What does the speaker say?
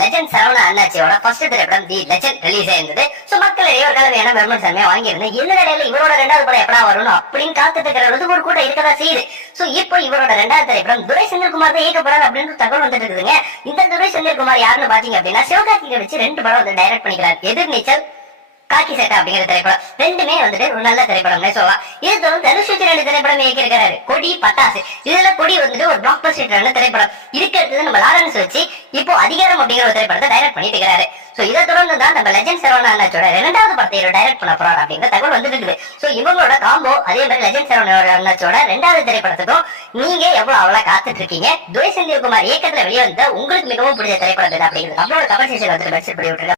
Legend Saravana அண்ணாச்சியோட first திரைப்படம் தி legend release ஆயிருந்தது. So மக்களிடையே ஒரு கலவையான விமர்சனமே வாங்கியிருந்தேன். இந்த நிலையில இவரோட ரெண்டாவது படம் எப்படா வரணும் அப்படின்னு காத்துட்டு இருக்கிறது ஒரு கூட்டம் இருக்கதா செய்யுது. சோ இப்போ இவரோட ரெண்டாவது திரைப்படம் துரை செந்தில்குமார் தான் இயக்க போறாரு அப்படின்னு தகவல் வந்துட்டு இருக்குதுங்க. இந்த துரை செந்தில்குமார் யாருன்னு பாத்தீங்க அப்படின்னா சிவகார்த்திகை வச்சு 2 படம் வந்து டைரக்ட் பண்ணிக்கிறார். எதிர்நீச்சல், காக்கி சட்டை அப்படிங்கிற திரைப்படம் ரெண்டுமே வந்துட்டு ஒரு நல்ல திரைப்படம் சொல்லலாம். இது தொடர்ந்து தனுஷ் 2 திரைப்படம் இயக்கியிருக்காரு. கொடி, பட்டாசு. இதுல கொடி வந்துட்டு ஒரு பிளாக் பஸ்டர் திரைப்படம். இதுக்கு அடுத்தது நம்ம லாரன்ஸ் வச்சு இப்போ அதிகாரம் அப்படிங்கிற ஒரு திரைப்படத்தை டைரக்ட் பண்ணிட்டு இருக்காரு. சோ இதை தொடர்ந்து தான் நம்ம லெஜண்ட் சரவணா அண்ணாச்சோட 2வது படத்தை டைரக்ட் பண்ண போறாரு அப்படிங்கிற தகவல் வந்துட்டு இருக்குது. சோ இவங்களோட காம்போ அதே மாதிரி லெஜண்ட் சரவணா அண்ணாச்சோட 2வது திரைப்படத்துக்கும் நீங்க எவ்வளவு அவளா காத்துட்டு இருக்கீங்க? துரை செந்தில்குமார் இயக்கத்துல வெளியே வந்த உங்களுக்கு மிகவும் பிடிச்ச திரைப்படம் அப்படிங்கிறது நம்மளோட கமெண்ட் செக்ஷன்ல வந்து மென்ஷன் பண்ணி விட்டுருங்க.